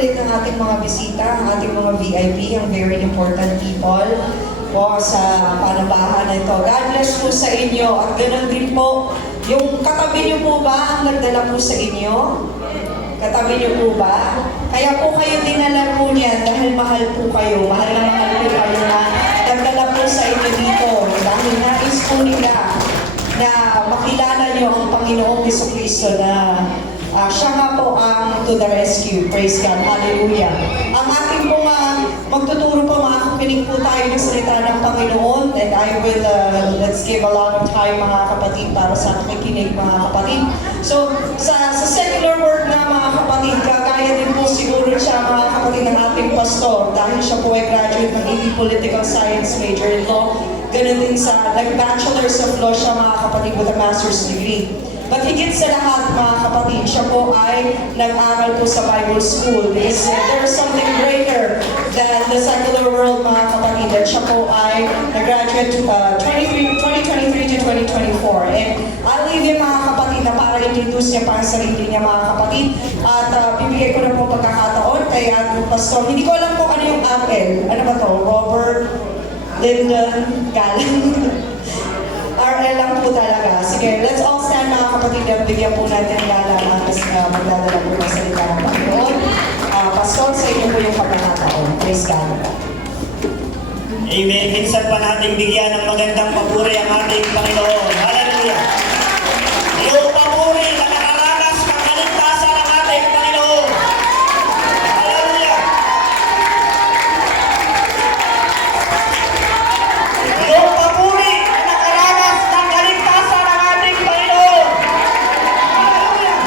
ulit ng ating mga bisita, ang ating mga VIP, ang very important people po sa panabahan na ito. God bless po sa inyo at ganoon din po, yung katabi niyo po ba ang nagdala po sa inyo? Katabi niyo po ba? Kaya po kayo dinala po niya dahil mahal po kayo, mahal na mahal po kayo na nagdala po sa inyo dito. Dahil nais po nila na makilala niyo ang Panginoong Jesucristo na siya nga po ang to the rescue. Praise God. Hallelujah. Ang ating pong magtuturo po, makakinig po tayo ng salita ng Panginoon, and I will, let's give a lot of time mga kapatid para sa nakikinig mga kapatid. So, sa secular work na mga kapatid, kagaya din po siguro siya mga kapatid ng ating pastor dahil siya po ay graduate ng AP Political Science major in law. Ganun din sa nag-bachelor's of law siya mga kapatid with a master's degree. But higit sa lahat mga kapatid, siya po ay nag-aral po sa Bible School because there's something greater than the secular world mga kapatid. At siya po ay nag-graduate 2023 to 2024. And I'll leave him mga kapatid na para introduce niya pa ang sarili niya mga kapatid. At bibigay ko na po pagkakataon kay ating pastor. Hindi ko alam kung ano yung apel. Ano ba to? Robert Lyndon Galang. RL lang po talaga. Sige, let's all stand mga kapatid at bigyan po natin gala at magdadala po ng salita ng Panginoon. Pastor, sa inyo po yung pagkakataon. Praise God. Amen. Minsan pa natin bigyan ng magandang papuri ang ating Panginoon. Hallelujah. Yung papuri na nakaranas ng kaligtasan ng ating Panginoon. Hallelujah. Yung papuri na nakaranas ng kaligtasan ng ating Panginoon. Hallelujah.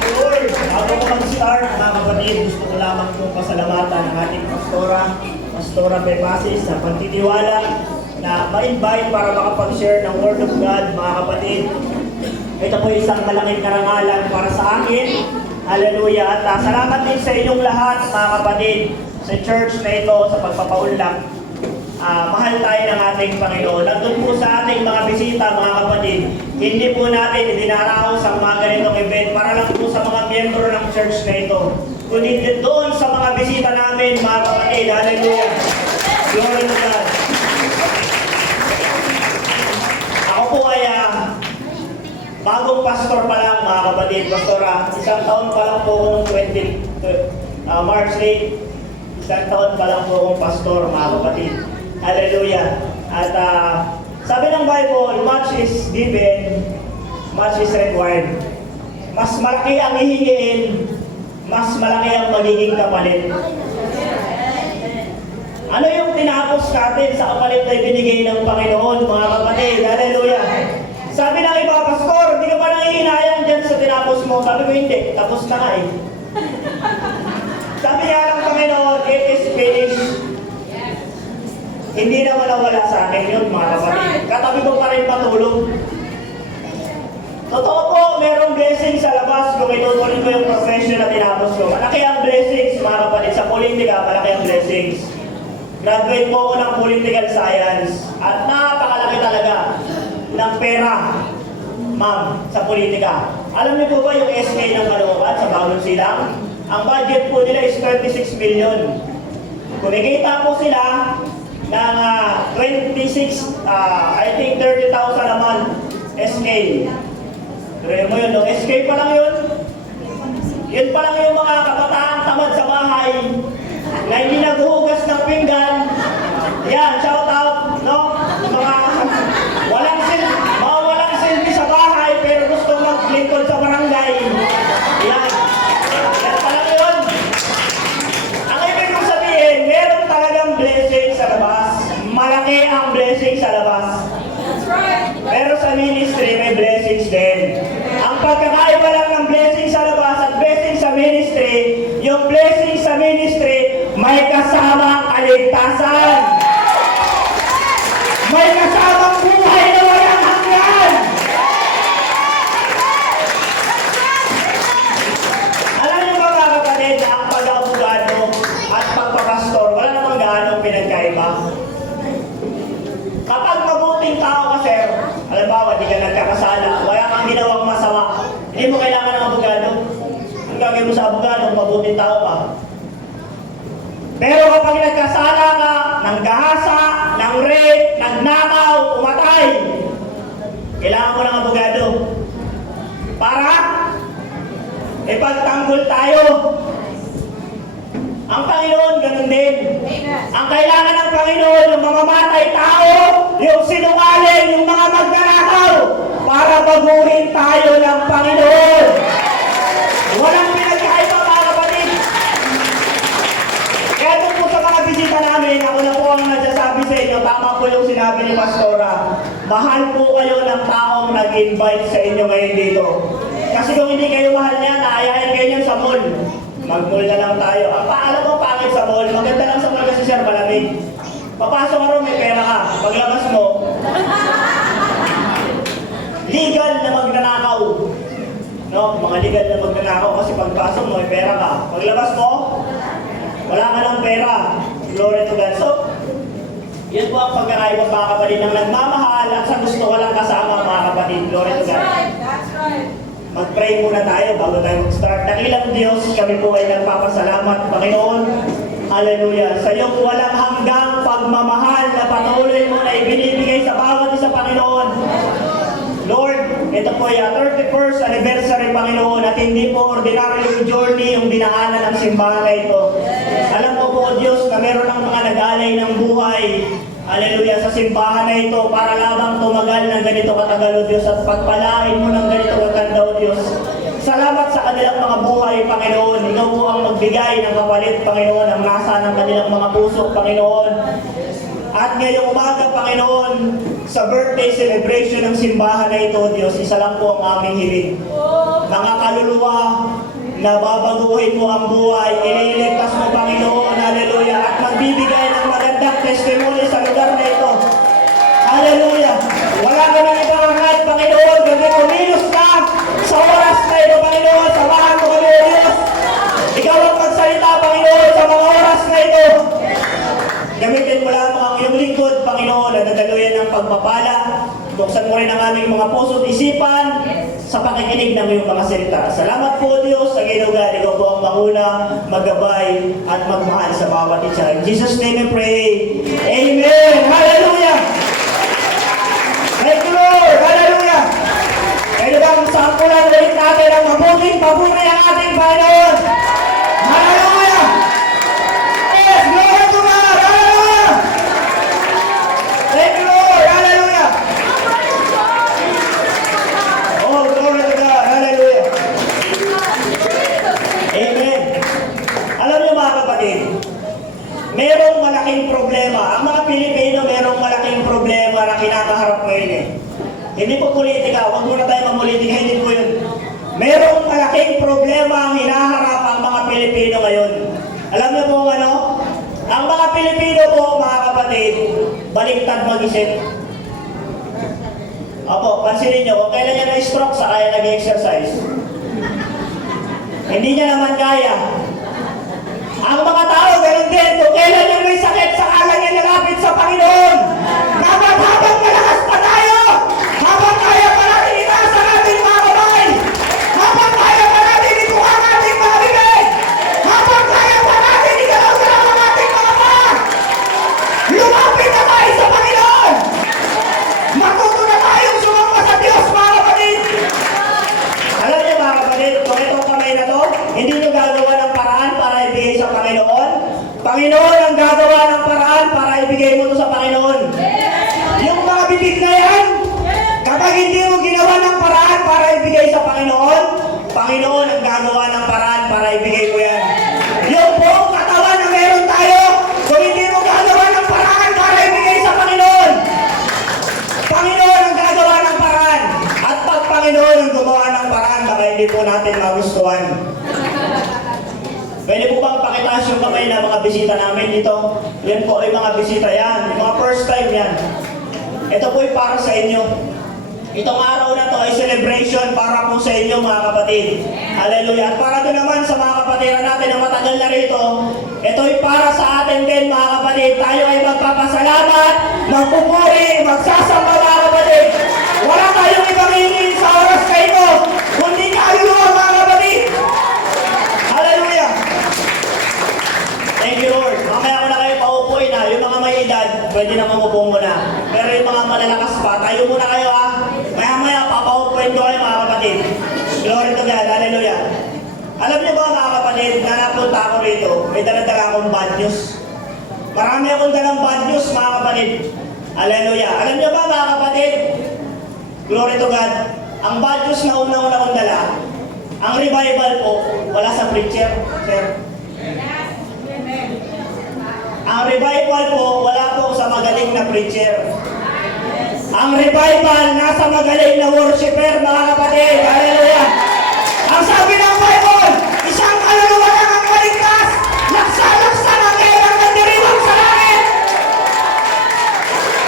Glory, glory. Bago ko mag-start, mga kapatid, gusto ko lamang pong pasalamatan ang ating Pastora Pepasis sa pagtitiwala na ma-invite para makapag-share ng Word of God, mga kapatid. Ito po isang malaking karangalan para sa akin. Hallelujah. At salamat din sa inyong lahat, mga kapatid, sa church na ito, sa pagpapaunlak. Mahal tayo ng ating Panginoon. Nandun po sa ating mga bisita, mga kapatid, hindi po natin idinaraos ang mga ganitong event para lang po sa mga miyembro ng church na ito. Kundi doon sa mga bisita namin, mga kapatid. Hallelujah. Glory to God. Ako po ay bagong pastor pa lang, mga kapatid. Pastora, isang taon pa lang po akong March 8. Isang taon pa lang po akong pastor, mga kapatid. Hallelujah. At sabi ng Bible, much is given, much is required. Mas malaki ang hihingiin, mas malaki ang magiging kapalit. Ano yung tinapos natin sa kapalit na ibinigay ng Panginoon, mga kapatid? Hallelujah. Sabi ng iba, pastor, hindi ka ba nangihinayang dyan sa tinapos mo? Sabi ko, hindi. Tapos na nga eh. Sabi nga ng Panginoon, it is finished. Hindi naman nawala sa akin yun, mga kapatid. Katabi ko pa rin matulog. Totoo po, merong blessing sa labas kung itutuloy ko yung profession na tinapos ko. Malaki ang blessings, mga kapatid. Sa politika, malaki ang blessings. Graduate po ako ng political science. At napakalaki talaga ng pera, ma'am, sa politika. Alam niyo po ba yung SK ng Caloocan sa Bawal Silang? Ang budget po nila is 36 million. Kumikita po sila ng 26, I think 30,000 a month SK. Pero mo yun, no? SK pa lang yun. Yun pa lang yung mga kabataan tamad sa bahay na hindi naghuhugas ng pinggan. Yan, shout out, no? Mga walang silbi sa bahay pero gusto maglingkod sa barangay. Yan. Yan pa lang yun. Ang ibig kong sabihin, meron talagang blessing sa labas. Malaki ang blessing sa labas. Pero sa ministry, may blessings din. Ang pagkakaiba lang ng blessing sa labas at blessing sa ministry, yung blessing sa ministry, may kasamang kaligtasan. May kasamang buhay na walang hanggan. Alam niyo mga kapatid, ang pag-abogado at pagpapastor, wala namang gaano pinagkaiba. Kapag mabuting tao ka, sir, halimbawa, di ka nagkakasala, wala kang ginawang masama, hindi mo kailangan ng abogado. Ang gagawin mo sa abogado, mabuting tao ka. Pero kapag nagkasala ka, ng gahasa, ng rape, nagnakaw, umatay, kailangan mo ng abogado. Para ipagtanggol tayo. Ang Panginoon, ganun din. Ang kailangan ng Panginoon, yung mamamatay tao, yung sinungaling, yung mga magnanakaw, para baguhin tayo ng Panginoon. Walang pinagkaiba, mga kapatid. Kaya doon po sa mga bisita namin, ako na po ang nagsasabi sa inyo, tama po yung sinabi ni Pastora, mahal po kayo ng taong nag-invite sa inyo ngayon dito. Kasi kung hindi kayo mahal niya, naayain kayo niyan sa mall. Mag-mall na lang tayo. Ang paalam mo pangit sa mall, maganda lang sa mall kasi sir, malamig. Papasok ka rin, may pera ka. Paglabas mo, legal na magnanakaw. No? Mga legal na magnanakaw kasi pagpasok mo, may pera ka. Paglabas mo, wala ka ng pera. Glory to God. So, yun po ang pagkakaiba mga kapatid ng nagmamahal at sa gusto walang kasama mga kapatid. Glory to God. That's right. Mag-pray muna tayo bago tayo mag-start. Dakilang Diyos, kami po ay nagpapasalamat, Panginoon. Hallelujah. Sa iyong walang hanggang pagmamahal na patuloy mo na ibinibigay sa bawat isa, Panginoon. Lord, ito po ay 31st anniversary, Panginoon, at hindi po ordinary journey yung dinaanan ng simbahan na ito. Alam ko po, Diyos, na meron ng mga nag-alay ng buhay, hallelujah, sa simbahan na ito para lamang tumagal ng ganito katagal, O Diyos, at pagpalain mo ng ganito kaganda, O Diyos. Salamat sa kanilang mga buhay, Panginoon. Ikaw po ang magbigay ng kapalit, Panginoon, ang nasa ng kanilang mga puso, Panginoon. At ngayong umaga, Panginoon, sa birthday celebration ng simbahan na ito, Diyos, isa lang po ang aming hiling. Mga kaluluwa na babaguhin mo ang buhay, ililigtas mo, Panginoon, hallelujah, at magbibigay ng magandang testimony sa lugar na ito. Hallelujah! Wala ka nang ipangahat, Panginoon, kundi kumilos ka sa oras na ito, Panginoon, samahan mo kami, O Diyos. Ikaw ang magsalita, Panginoon, sa mga oras na ito. Gamitin mo lamang ang iyong lingkod, Panginoon, at nadaluyan ng pagpapala. Buksan mo rin ang aming mga puso at isipan sa pakikinig ng iyong mga salita. Salamat po, Diyos, sa ginugan. Ikaw po ang manguna, maggabay, at magmahal sa bawat isa. In Jesus' name we pray. Amen! Hallelujah! Thank you, Lord! Hallelujah! Kaya bang sampulan ulit natin ang mabuting papuri ang ating Panginoon? Hallelujah! Yes! Glory to God! Hallelujah! Thank you, Lord! Hallelujah! Oh, glory to God! Hallelujah! Amen! Alam niyo mga kapatid, merong malaking problema. Ang mga Pilipino merong malaking problema na kinakaharap ngayon eh. Hindi po politika, huwag muna tayo mamulitika, hindi po yun. Merong malaking problema ang hinaharap ang mga Pilipino ngayon. Alam niyo po ano? Ang mga Pilipino po, mga kapatid, baliktad mag-isip. Opo, pansinin niyo, kung kailan niya na-stroke, sa kaya nag-exercise. Hindi niya naman kaya. Ang mga tao, ganun din, kung kailan niya may sakit, sa kala niya nalapit sa Panginoon. Dapat habang malakas pa tayo, habang kaya pa natin itaas ang ating mga kamay, habang kaya pa natin ituwa ang ating mga bibig, habang kaya pa natin igalaw-galaw ang ating mga paa, lumapit na tayo sa Panginoon. Matuto na tayong sumamba sa Diyos, mga kapatid. Alam niyo mga kapatid, kung itong kamay na to, hindi niyo gagawa ng paraan para ibigay sa Panginoon. Panginoon ang gagawa ng paraan para ibigay mo ito sa Panginoon. Yung mga bibig na yan, kapag hindi mo ginawa ng paraan para ibigay sa Panginoon, Panginoon ang gagawa ng paraan para ibigay mo yan. Yung buong katawan na meron tayo, kung hindi mo gagawa ng paraan para ibigay sa Panginoon, Panginoon ang gagawa ng paraan. At pag Panginoon ang gumawa ng paraan, baka hindi po natin magustuhan. Pwede po bang pakitaas yung kamay na mga bisita namin dito? Yan po ay mga bisita yan. Yung mga first time yan. Ito po ay para sa inyo. Itong araw na to ay celebration para po sa inyo mga kapatid. Hallelujah. At para doon naman sa mga kapatid natin na matagal na rito, ito ay para sa atin din mga kapatid. Tayo ay magpapasalamat magpupuri, magsasamba mga kapatid. Wala tayong ibang hingin sa oras na ito, kundi kaluluwa mga kapatid. Hallelujah! Thank you Lord. Mamaya ko na kayo paupuin ha. Yung mga may edad, pwede na mamupo muna. Pero yung mga malalakas pa, tayo muna kayo ha. Maya-maya, papaupuin ko kayo mga kapatid. Glory to God. Hallelujah. Alam niyo ba mga kapatid, na napunta ako rito, may dala-dala akong bad news. Marami akong dalang bad news mga kapatid. Hallelujah. Alam niyo ba mga kapatid, glory to God, ang bad news na una-una kong dala, ang revival po, wala sa preacher, sir. Ang revival po, wala po sa magaling na preacher. Ang revival, nasa magaling na worshiper, mga kapatid. Hallelujah! Ang sabi ng Bible, isang kaluluwa lang ang maligtas, laksa-laksa ng erang ng diriwang sa langit.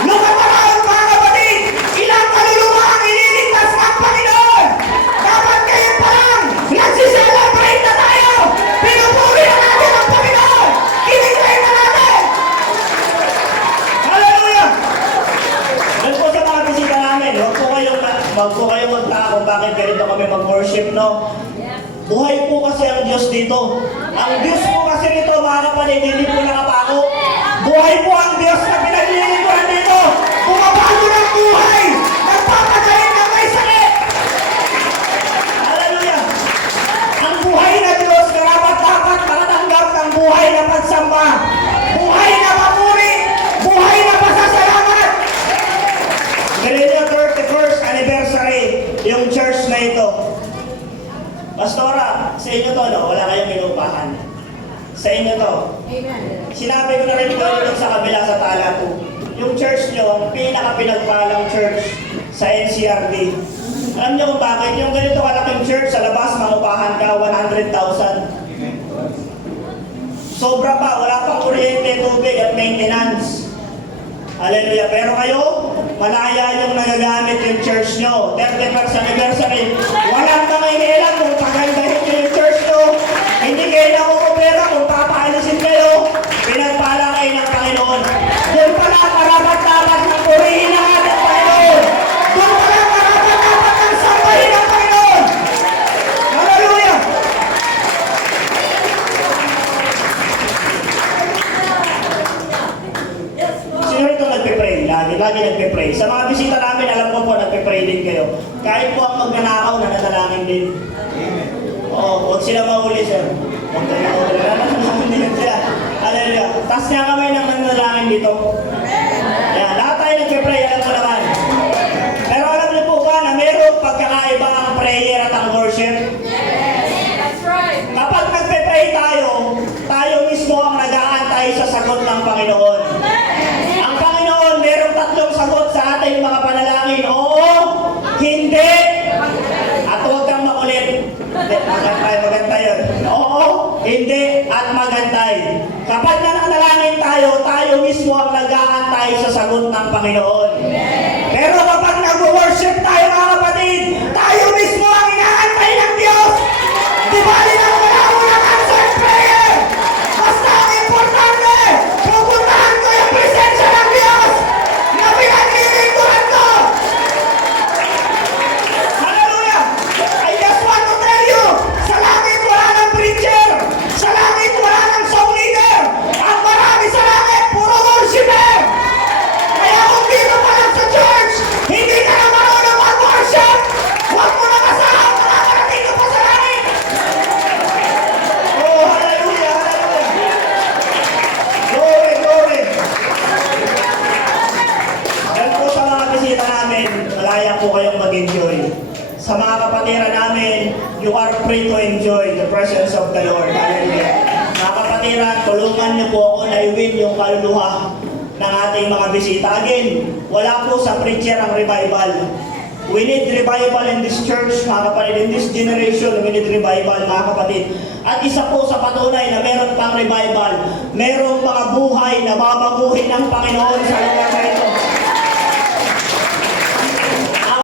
Lumataraan, mga kapatid, ilang kaluluwa ang ililigtas ng Panginoon. Dapat kayo pa lang, nagsiselebrate na tayo. Pinupuri na natin ang Panginoon. Kinigay na natin. Hallelujah! Dahil po sa mga bisita namin, wag po kayong magtaka kung bakit ganito kami mag-worship, no? Buhay po kasi ang Diyos dito. Ang Diyos po kasi nito, mga kapatid, hindi po nakapako. Buhay po ang Diyos na pinaglilingkuran dito. Bumabago ng buhay. Nagpapagaling ng may sakit. Hallelujah! Ang buhay na Diyos, dapat makatanggap ng buhay na pagsamba. Buhay na papuri. Buhay na pasasalamat. Ganito 31st anniversary yung church na ito. Pastora, sa inyo to, no? Wala kayong inupahan. Sa inyo to. Sinabi ko na rin kayo sa kabila sa Tala 2. Yung church nyo, ang pinaka-pinagpalang church sa NCRD. Alam nyo kung bakit? Yung ganito kalaking church, sa labas, mangupahan ka, 100,000. Sobra pa, wala pang kuryente, tubig at maintenance. Hallelujah. Pero kayo, malaya yung nagagamit yung church nyo. 31st anniversary. Walang nangingilan kung pagandahin nyo yung church nyo. Hindi kayo nakukupera kung papaalisin kayo. Pinagpala kayo ng Panginoon. Doon pala karapat-dapat ng purihin ng ating Panginoon. Doon pala karapat-dapat ng sambahin ng Panginoon. Hallelujah. Sino rito nagpe-pray? Lagi nagpe-pray. Sa mga bisita namin, alam ko po, nagpe-pray din kayo. Kahit po ang magnanakaw, nananalangin din. Oo, huwag sila mahuli, sir. Huwag sila mahuli. Nananalangin din sila. Hallelujah. Taas niya kamay ng nananalangin dito. Yan, lahat tayo nagpe-pray, alam ko naman. Pero alam niyo po ba na mayroong pagkakaiba ang prayer at ang worship? Kapag nagpe-pray tayo, tayo mismo ang nag-aantay sa sagot ng Panginoon. Ang Panginoon, mayroong tatlong sagot sa ating mga panalangin. Oo, hindi, at huwag kang makulit. Maganda yun. Oo, hindi, at magantay. Kapag nananalangin tayo, tayo mismo ang nag-aantay sa sagot ng Panginoon. Pero kapag nag-worship tayo mga kapatid, tayo mismo ang inaantay ng Diyos. Di ba rin ang wala mo ng answered prayer? Basta ang importante, pupuntahan ko yung presensya ng Diyos na pinaglilingkuran ko. Hallelujah! I just want to tell you, sa langit wala ng preacher, sa langit wala ng song leader, ang marami sa langit, puro worshiper. Kaya kung dito pa lang sa church, hindi ka na marunong mag-worship, huwag mo na kasahang makakarating ka pa sa langit. Oh, hallelujah, hallelujah. Glory, glory. Dahil po sa mga bisita namin, malaya po kayong mag-enjoy. Sa mga kapatiran namin, you are free to enjoy the presence of the Lord. Hallelujah. Mga kapatiran, tulungan niyo po ako na i-win yung kaluluha ng ating mga bisita. Again, wala po sa preacher ang revival. We need revival in this church, mga kapatid. In this generation, we need revival, mga kapatid. At isa po sa patunay na meron pang revival, merong mga buhay na babaguhin ng Panginoon sa lugar na ito.